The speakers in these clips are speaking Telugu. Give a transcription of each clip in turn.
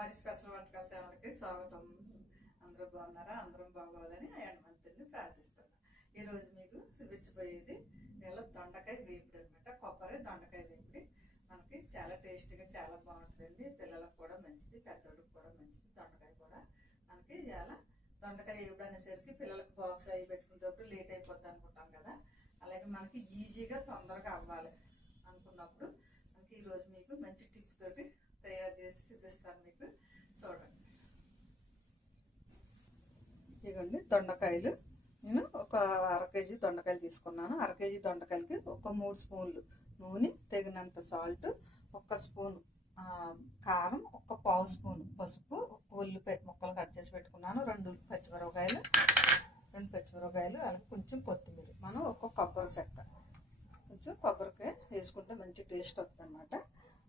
కుమారి స్పెషల్ వంటకాల ఛానల్కి స్వాగతం. అందరూ బాగున్నారా? అందరం బాగోవాలని ఆ హనుమంతుడిని ప్రార్థిస్తున్నాను. ఈరోజు మీకు చూపించబోయేది ఇలా దొండకాయ వేపుడు అనమాట. కొబ్బరి దొండకాయ వేపుడు మనకి చాలా టేస్టీగా చాలా బాగుంటుందండి. పిల్లలకు కూడా మంచిది, పెద్దోడికి కూడా మంచిది. దొండకాయ కూడా మనకి ఇలా దొండకాయ వేపుడు అనేసరికి పిల్లలకు బాక్స్ అవి పెట్టుకునేటప్పుడు లేట్ అయిపోద్ది అనుకుంటాం కదా. అలాగే మనకి ఈజీగా తొందరగా అవ్వాలి అనుకున్నప్పుడు మనకి ఈరోజు మీకు మంచి టిప్ తోటి తయారు చేసి చూపిస్తాను. మీకు చూడండి. ఇదిగోండి దొండకాయలు. నేను ఒక అర కేజీ దొండకాయలు తీసుకున్నాను. అర కేజీ దొండకాయలకి ఒక 3 స్పూన్లు నూనె, తగినంత సాల్ట్, 1 స్పూన్ కారం, 1 పావు స్పూన్ పసుపు, 1 ఉల్లిపాయ ముక్కలు కట్ చేసి పెట్టుకున్నాను, 2 పచ్చిమిరపకాయలు, అలాగే కొంచెం కొత్తిమీర, మనం 1 కొబ్బరి చెక్క, కొంచెం కొబ్బరికాయ వేసుకుంటే మంచి టేస్ట్ వస్తుంది అనమాట.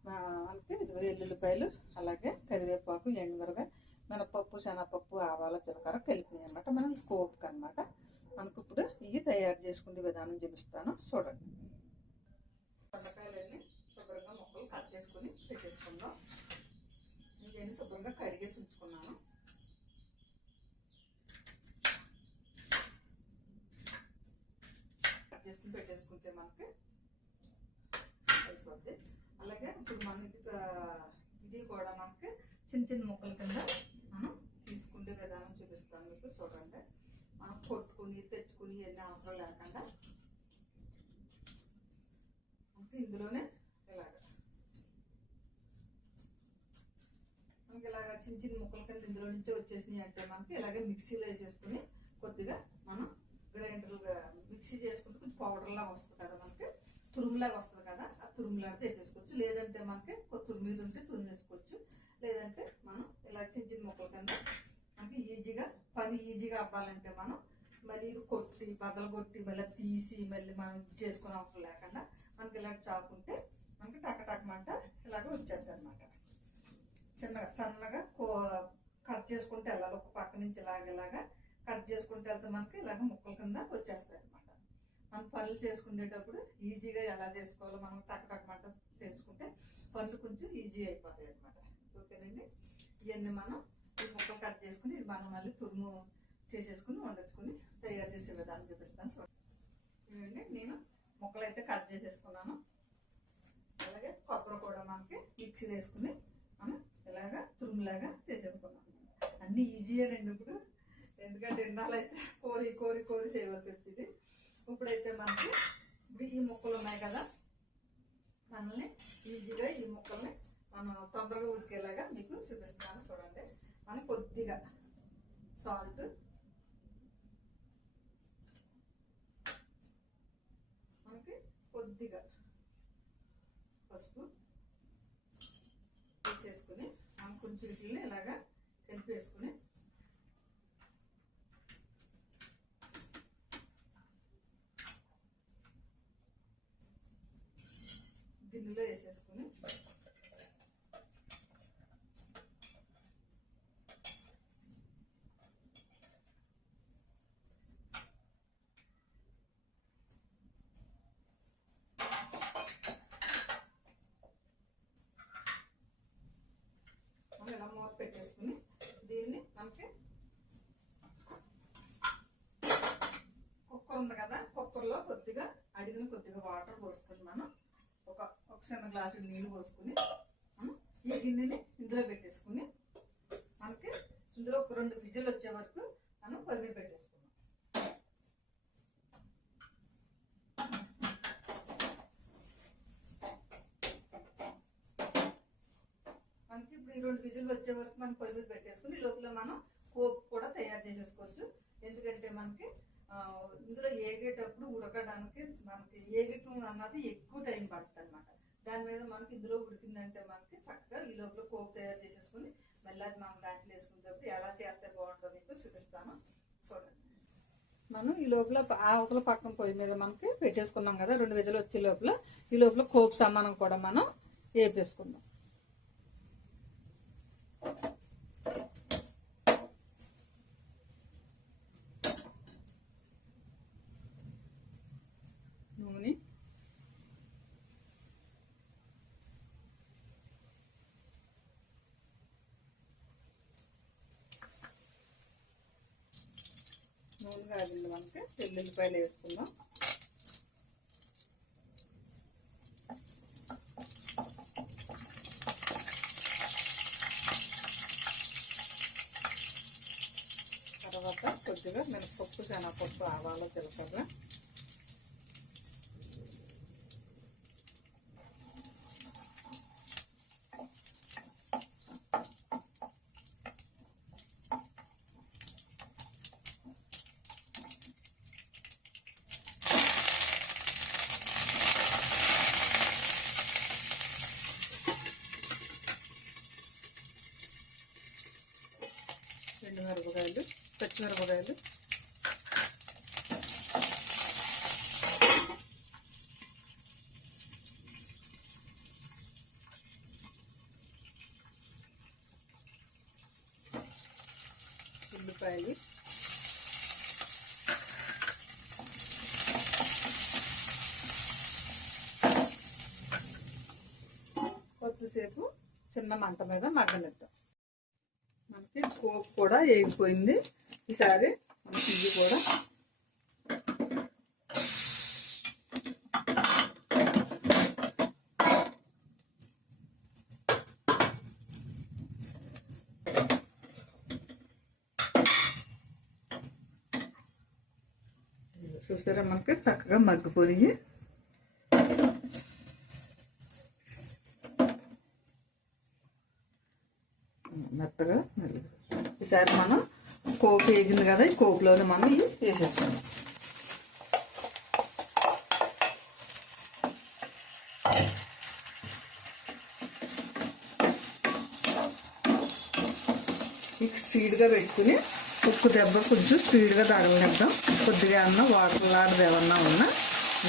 మనకి ఎల్లుల్లిపాయలు, అలాగే కరివేపాకు, ఎండుమిరపకాయ, మినపప్పు, శనగపప్పు, ఆవాల, జీలకర్ర కలిపినాయి అనమాట. మనం కోపుకి అనమాట. మనకు ఇప్పుడు ఇవి తయారు చేసుకునే విధానం చూపిస్తాను, చూడండి. దొండకాయలన్నీ శుభ్రంగా ముక్కలు కట్ చేసుకుని పెట్టేసుకుందాం. ఇవన్నీ శుభ్రంగా కడిగేసి ఉంచుకున్నాను. కట్ చేసుకుని పెట్టేసుకుంటే మనకి అయిపోద్ది. అలాగే ఇప్పుడు మనకి ఇది కూడా మనకి చిన్న చిన్న ముక్కల కింద మనం తీసుకునే విధానం చూపిస్తాను మీకు, చూడండి. మనం కొట్టుకుని తెచ్చుకుని ఎన్ని అవసరం లేకుండా మనకి ఇందులోనే మనకి ఇలాగ చిన్న చిన్న ముక్కల కింద ఇందులో నుంచే వచ్చేసినాయి అంటే మనకి ఇలాగే మిక్సీలో వేసేసుకుని కొద్దిగా మనం గ్రైండర్గా మిక్సీ చేసుకుంటే కొంచెం పౌడర్లాగా వస్తుంది కదా, మనకి తురుములాగా వస్తుంది కదా, ఆ తురుములాగా వేసేసుకోవచ్చు. లేదంటే మనకి తురిమీద ఉంటే తురిమేసుకోవచ్చు. లేదంటే మనం ఇలా చిన్న చిన్న ముక్కల కింద మనకి పని ఈజీగా అవ్వాలంటే మనం మళ్ళీ కొట్టి బద్దలు కొట్టి మళ్ళీ తీసి మళ్ళీ మనం చేసుకునే అవసరం లేకుండా మనకి ఇలా చాకుంటే మనకి టకటకమంట ఇలాగ వచ్చేస్తుంది అనమాట. సన్నగా కట్ చేసుకుంటే వెళ్ళాలి. ఒక పక్క నుంచి ఇలాగా కట్ చేసుకుంటే వెళ్తే మనకి ఇలాగ ముక్కల కింద వచ్చేస్తాయి అనమాట. మనం పనులు చేసుకునేటప్పుడు ఈజీగా ఎలా చేసుకోవాలో మనం టకటకమంట తెలుసుకుంటే పనులు కొంచెం ఈజీ అయిపోతాయి అనమాట. ఓకేనండి. ఇవన్నీ మనం ఈ ముక్కలు కట్ చేసుకుని మనం మళ్ళీ తురుము చేసేసుకుని వండించుకుని తయారు చేసే విధానం చూపిస్తాను. చూడండి, నేను ముక్కలు అయితే కట్ చేసేసుకున్నాను. అలాగే కొబ్బరి కూడా మనకి మిక్సీ వేసుకుని మనం ఇలాగా తురుములాగా చేసేసుకున్నాం. అన్నీ ఈజీయే రండి ఇప్పుడు, ఎందుకంటే ఇన్నాళ్ళైతే కోరి చేయవలసి వచ్చింది. ఇప్పుడైతే మనకి ఇప్పుడు ఈ ముక్కలు ఉన్నాయి కదా, మనల్ని ఈజీగా ఈ ముక్కల్ని మనం తొందరగా ఉడికేలాగా మీకు చూపిస్తున్నాను, చూడండి. మనం కొద్దిగా సాల్ట్, మనకి కొద్దిగా పసుపు వేసేసుకుని మనం కొంచెం వీటిని ఇలాగా కలిపేసుకుని గిన్నెలో వేసేసుకుని ఇలా మూత పెట్టేసుకుని దీన్ని మనకి కుక్కర్ ఉంది కదా, కుక్కర్లో కొద్దిగా అడిగిన కొద్దిగా వాటర్ పోసుకుని మనం ఒక చిన్న గ్లాసు నీళ్ళు పోసుకుని ఈ గిన్నెని ఇందులో పెట్టేసుకుని మనకి ఇందులో ఒక 2 విజిల్ వచ్చే వరకు మనం పొయ్యి మీద పెట్టేసుకున్నాం. మనకి ఇప్పుడు ఈ 2 విజిల్ వచ్చే వరకు మనం పొయ్యి మీద పెట్టేసుకుని లోపల మనం పోపు కూడా తయారు చేసేసుకోవచ్చు. ఎందుకంటే మనకి ఇందులో ఏగేటప్పుడు ఉడకడానికి మనకి ఏగటం అన్నది ఎక్కువ టైం పడుతుంది అనమాట. దాని మీద మనకి ఇందులో ఉడికిందంటే మనకి చక్కగా ఈ లోపల పోపు తయారు చేసేసుకుని మళ్ళీ అది మనం దాంట్లో వేసుకునేటప్పుడు ఎలా చేస్తే బాగుంటుందో మీకు చూపిస్తాను, చూడండి. మనం ఈ లోపల అవతల పక్కన పొయ్యి మీద మనకి పెట్టేసుకున్నాం కదా, 2 విజిల్ వచ్చే లోపల ఈ లోపల పోపు సామానం కూడా మనం వేపేసుకుందాం. నూనె, నూనె కాగింది మనకి, వెల్లుల్లిపాయలు వేసుకుందాం. తర్వాత కొద్దిగా మినపప్పు, శనగపప్పు, ఆవాలు, జీలకర్ర, మిరపకాయలు, పచ్చిమిరపకాయలు, ఉల్లిపాయలు, కొద్దిసేపు చిన్న మంట మీద మగ్గనిద్దాం. మనకి పోపు కూడా వేగిపోయింది. ఈసారి మనకి ఇది కూడా చూసారా, మనకి చక్కగా మగ్గిపోయి మెత్తగా మెల్లగా. ఈసారి మనం కోపు వేగింది కదా, ఈ కోపులోనే మనం ఇవి వేసేసుకుందాం. ఇక స్పీడ్గా పెట్టుకుని ఉప్పు దెబ్బ కొంచెం స్పీడ్గా తగలనిద్దాం. కొద్దిగా అన్న వాటర్ లాంటిది ఏమన్నా ఉన్నా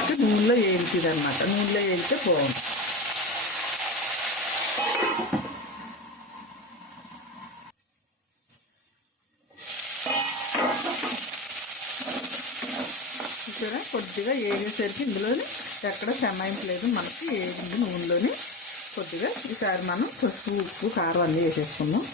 ఇంకా నూనెలో వేయించింది అనమాట. నూనెలో వేయితే బాగుంది. చూసారా, కొద్దిగా వేగేసరికి ఇందులోని ఎక్కడ సెమాయించలేదు, మనకి వేగింది నూనెలోని. కొద్దిగా ఈసారి మనం పసుపు, ఉప్పు, కారం అన్నీ వేసేసుకుందాం.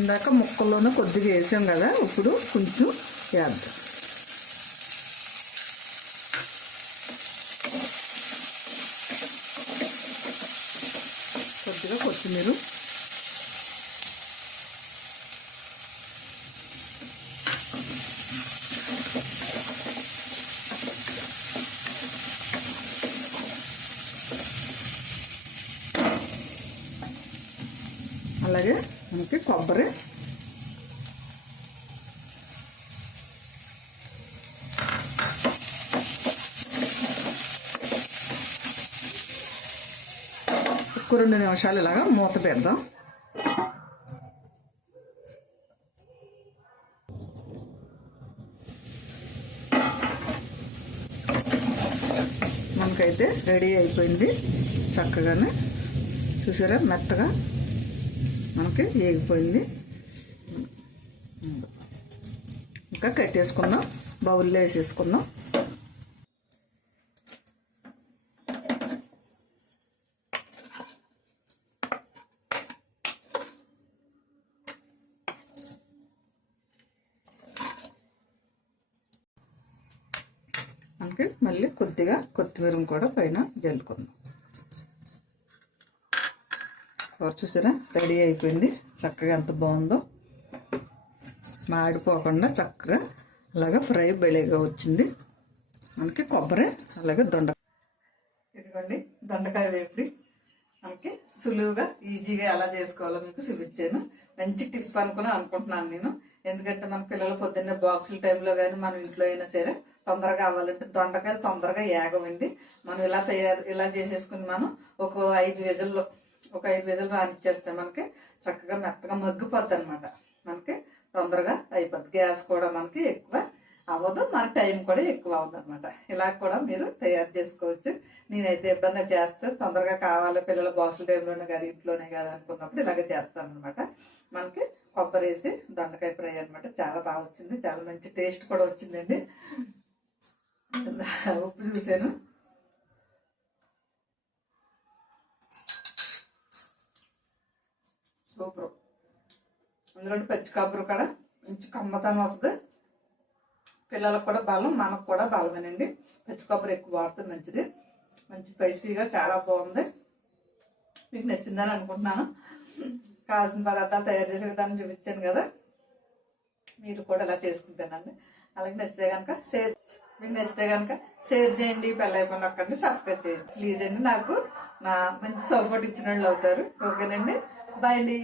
ఇందాక ముక్కల్లోనే కొద్దిగా వేసాం కదా, ఇప్పుడు కొంచెం వేద్దాం. కొద్దిగా కొత్తిమీర, అలాగే మనకి కొబ్బరి, ఒక 2 నిమిషాలు ఇలాగా మూత పెడదాం. మనకైతే రెడీ అయిపోయింది చక్కగానే. చూసారా, మెత్తగా మనకి వేగిపోయింది. ఇంకా కట్టేసుకుందాం, బౌల్లో వేసేసుకుందాం. మనకి మళ్ళీ కొద్దిగా కొత్తిమీర కూడా పైన జల్లుకుందాం. చూసారా, రెడీ అయిపోయింది చక్కగా. ఎంత బాగుందో, మాడిపోకుండా చక్కగా అలాగా ఫ్రై బెళిగా వచ్చింది. మనకి కొబ్బరి, అలాగే ఇదిగోండి దొండకాయ వేపుడి. మనకి సులువుగా ఈజీగా ఎలా చేసుకోవాలో మీకు చూపించాను. మంచి టిప్ అనుకుంటున్నాను నేను. ఎందుకంటే మన పిల్లలు పొద్దున్నే బాక్సుల టైంలో కానీ మన ఇంట్లో అయినా సరే తొందరగా అవ్వాలంటే దొండకాయలు తొందరగా ఏగవండి. మనం ఇలా చేసేసుకుని మనం ఒక 5 విజులు రానిచ్చేస్తే మనకి చక్కగా మెత్తగా మగ్గిపోద్ది అనమాట. మనకి తొందరగా అయిపోద్ది. గ్యాస్ కూడా మనకి ఎక్కువ అవ్వదు, మన టైం కూడా ఎక్కువ అవ్వదు అనమాట. ఇలా కూడా మీరు తయారు చేసుకోవచ్చు. నేనైతే ఎప్పుడన్నా చేస్తే తొందరగా కావాలి పిల్లల బాక్సుల టైంలోనే కాదు, ఇంట్లోనే కాదు అనుకున్నప్పుడు ఇలాగే చేస్తాను అనమాట. మనకి కొబ్బరి వేసి దొండకాయ ఫ్రై అనమాట. చాలా బాగా వచ్చింది, చాలా మంచి టేస్ట్ కూడా వచ్చిందండి. ఉప్పు చూసాను, సూపర్. అందులో పచ్చి కొబ్బరి కూడా మంచి కమ్మతనం వస్తుంది. పిల్లలకు కూడా బలం, మనకు కూడా బలమేనండి. పచ్చి కొబ్బరి ఎక్కువ వాడితే మంచిది. మంచి స్పైసీగా చాలా బాగుంది. మీకు నచ్చిందని అనుకుంటున్నాను. కావాల్సిన పదార్థాలు తయారు చేసే విధానం చూపించాను కదా, మీరు కూడా ఇలా చేసుకుంటానండి. అలాగే నచ్చితే కనుక మీకు నచ్చితే కనుక షేర్ చేయండి, బెల్ ఐకాన్ నొక్కండి, సబ్స్క్రైబ్ చేయండి ప్లీజ్ అండి. నాకు నా మంచి సపోర్ట్ ఇచ్చిన వాళ్ళు అవుతారు. ఓకేనండి, బాయ్ అండి.